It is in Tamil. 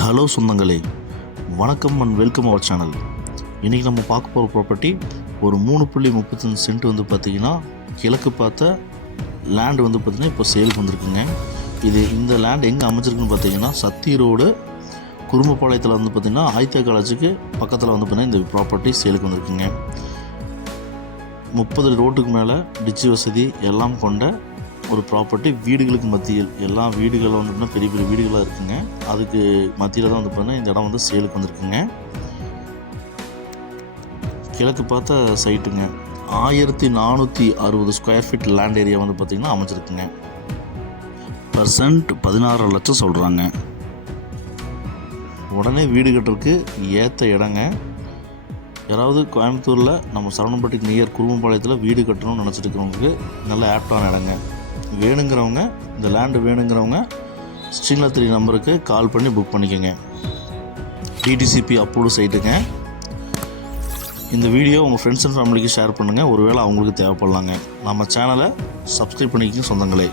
ஹலோ சொந்தங்களே, வணக்கம் அண்ட் வெல்கம் அவர் சேனல். இன்றைக்கி நம்ம பார்க்க போகிற ப்ராப்பர்ட்டி ஒரு 3.35 சென்ட் வந்து பார்த்திங்கன்னா கிழக்கு பார்த்த லேண்டு வந்து பார்த்திங்கன்னா இப்போ சேலுக்கு வந்திருக்குங்க. இந்த லேண்ட் எங்கே அமைஞ்சிருக்குன்னு பார்த்தீங்கன்னா சத்தி ரோடு குரும்பபாளையத்தில் வந்து பார்த்திங்கன்னா ஆயித்த காலேஜுக்கு பக்கத்தில் வந்து பார்த்திங்கன்னா இந்த ப்ராப்பர்ட்டி சேலுக்கு வந்திருக்குங்க. 30 ரோட்டுக்கு மேலே டிச்சு வசதி எல்லாம் கொண்ட ஒரு ப்ராப்பர்ட்டி. வீடுகளுக்கு மத்தியில் எல்லா வீடுகளும் வந்து பார்த்தீங்கன்னா பெரிய பெரிய வீடுகளாக இருக்குங்க. அதுக்கு மத்தியில் தான் வந்து பார்த்தீங்கன்னா இந்த இடம் வந்து சேலுக்கு வந்திருக்குங்க. கிழக்கு பார்த்த சைட்டுங்க. 1460 ஸ்கொயர் ஃபீட் லேண்ட் ஏரியா வந்து பார்த்திங்கன்னா அமைச்சிருக்குங்க. பர்சன்ட் 16 லட்சம் சொல்கிறாங்க. உடனே வீடு கட்டுறதுக்கு ஏற்ற இடங்க. யாராவது கோயம்புத்தூரில் நம்ம சரவணம்பட்டிக்கு நியர் குரும்பபாளையத்தில் வீடு கட்டணும்னு நினச்சிட்டு இருக்கிறவங்களுக்கு நல்ல ஆப்டான இடங்க. வேணுங்கிறவங்க இந்த லேண்டு வேணுங்கிறவங்க ஸ்க்ரீனில் 3 நம்பருக்கு கால் பண்ணி புக் பண்ணிக்கோங்க. டிடிசிபி அப்ரூவ்டு சைட்டுங்க. இந்த வீடியோ உங்கள் ஃப்ரெண்ட்ஸ் அண்ட் ஃபேமிலிக்கு ஷேர் பண்ணுங்கள். ஒருவேளை அவங்களுக்கு தேவைப்படலாங்க. நம்ம சேனலை சப்ஸ்கிரைப் பண்ணிக்கோங்க சொந்தங்களே.